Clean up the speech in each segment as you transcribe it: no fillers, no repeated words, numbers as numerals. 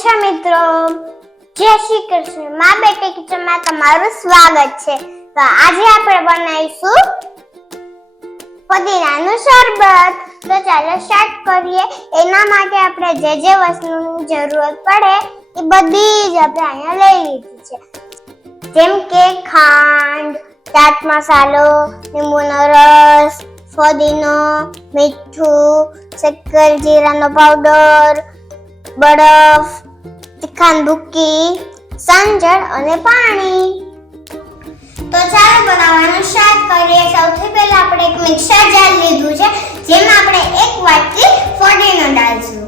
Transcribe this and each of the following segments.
છો મિત્રો? જય શ્રી કૃષ્ણ. મા બેટી કિચનમાં તમારું સ્વાગત છે. તો આજે આપણે બનાવીશું પુદીનાનું શરબત. તો ચાલો સ્ટાર્ટ કરીએ. એના માટે આપણે જે વસ્તુની જરૂરત પડે એ બધી જ આપણે અહીંયા લઈ લીધી છે. જેમ કે ખાંડ, ચાટ મસાલો, લીંબુનો રસ, ફુદીનો, મીઠું, શક્કર, જીરાનો પાવડર, બરફ, તીખાની ભૂકી, સંચળ અને પાણી. તો ચાલો બનાવવાનું સ્ટાર્ટ કરીએ. સૌથી પહેલા આપણે એક મિક્સર જાર લીધું છે, જેમાં આપણે એક વાટકી ફુદીનો ડાલશું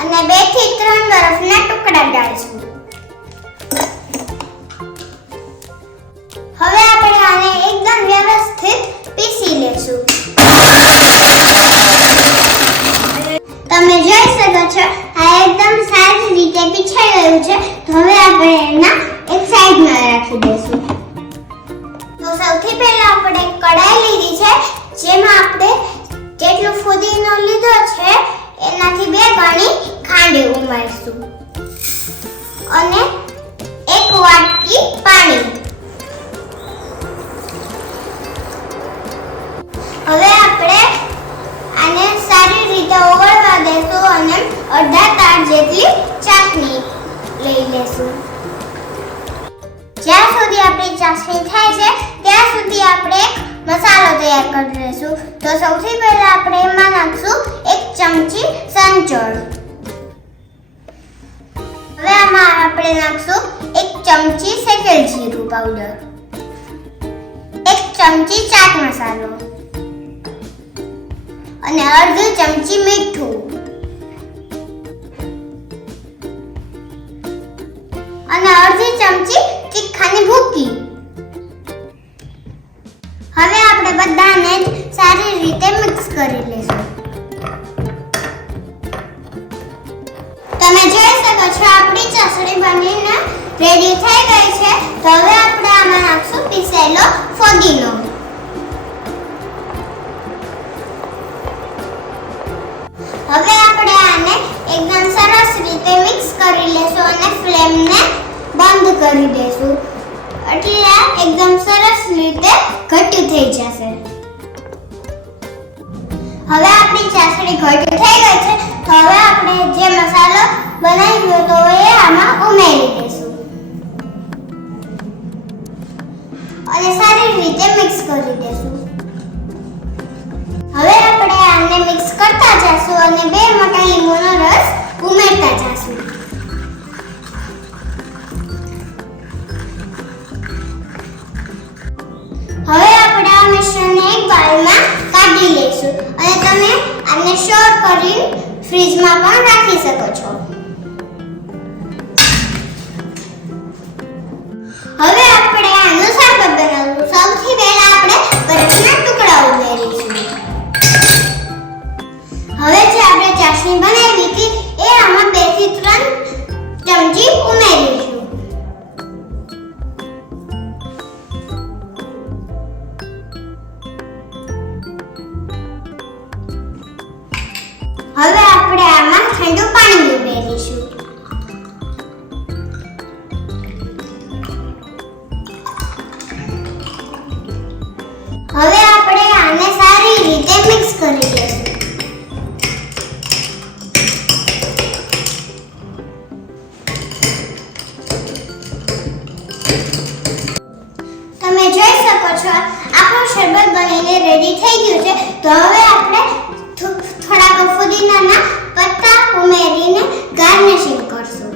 અને 2 થી 3 બરફના ટુકડા ડાલશું. હવે આપણે આને એકદમ વ્યવસ્થિત પીસી લેશું. તમે જોઈ શકો છો આ એકદમ સારી રીતે પીછાઈ ગયું છે. તો હવે આપણે એના એક સાઈડમાં રાખી દઈશું. તો સૌથી પહેલા આપણે કઢાઈ લીધી છે, જેમાં આપણે જેટલો ફુદીનો લીધો છે એનાથી 2 ગણી ખાંડ ઉમેરીશું અને 1 વાટકી પાણી. હવે આપણે આને સારી રીતે ઓગળવા દેશું અને અડધા તાર જેટલી ચાસણી લઈ લેશું. જ્યાં સુધી આપણી ચાસણી થાય છે ત્યાં સુધી આપણે એક મસાલો તૈયાર કરી લઈશું. તો સૌથી પહેલા આપણે એમાં નાખશું 1 ચમચી સંચળ. હવે આમાં આપણે નાખશું 1 ચમચી શેકેલ જીરું પાવડર, 1 ચમચી ચાટ મસાલો અને અડધી ચમચી મીઠું અને અડધી ચમચી તીખાની ભૂકી. હવે આપણે બધાને સારી રીતે મિક્સ કરી લેશું. તમે જોઈ શકો છો આપણી ચાસણી બનીને રેડી થઈ ગઈ છે. તો હવે આપણે આમાં નાખશું પીસેલો ફુદીનો. હવે આપણે આને એકદમ સરસ રીતે મિક્સ કરી લેશું અને ફ્લેમને બંધ કરી દેશું, એટલે એકદમ સરસ રીતે ઘટ્ટ થઈ જશે. હવે આપણી ચાસણી ઘટ્ટ થઈ ગઈ છે. તો હવે આપણે જે મસાલો બનાવ્યો હતો એ આમાં ઉમેરી દઈશું અને સારી રીતે મિક્સ કરી દઈશું. હવે આપણે આને મિક્સ કરતા જઈશું અને 2 મોટા લીંબુનો રસ ઉમેરતા જઈશું. હવે આપણે આ મિશ્રણને એક બાઉલમાં કાઢી લઈશું અને તમે આને સ્ટોર કરી ફ્રીજમાં પણ રાખી શકો છો. હવે આપણે આનું શરબત બનાવવું. સૌથી પહેલા આપણે બરફના ટુકડા ઉમેરીશું. હવે જે આપણે ચાસણી બનાવી હતી એ આમાં 2 થી 3 ચમચી ઉમેરીશું. હવે આપણે આમાં ઠંડુ પાણી ઉમેરીશું. હવે આપણે આને સારી રીતે મિક્સ કરી દઈશું. તમે જોઈ શકો છો આપણું શરબત બનીને રેડી થઈ ગયું છે. તો હવે આપણે થોડાક ફુદીનાના પત્તા ઉમેરીને ગાર્નિશિંગ કરશું.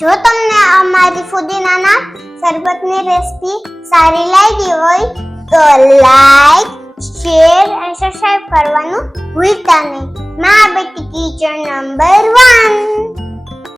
જો તમને અમારી ફુદીનાના શરબતની રેસિપી સારી લાગી હોય તો લાઈક, શેર અને સબસ્ક્રાઇબ કરવાનું ભૂલતા નહીં. મા બેટી કિચન નંબર 1.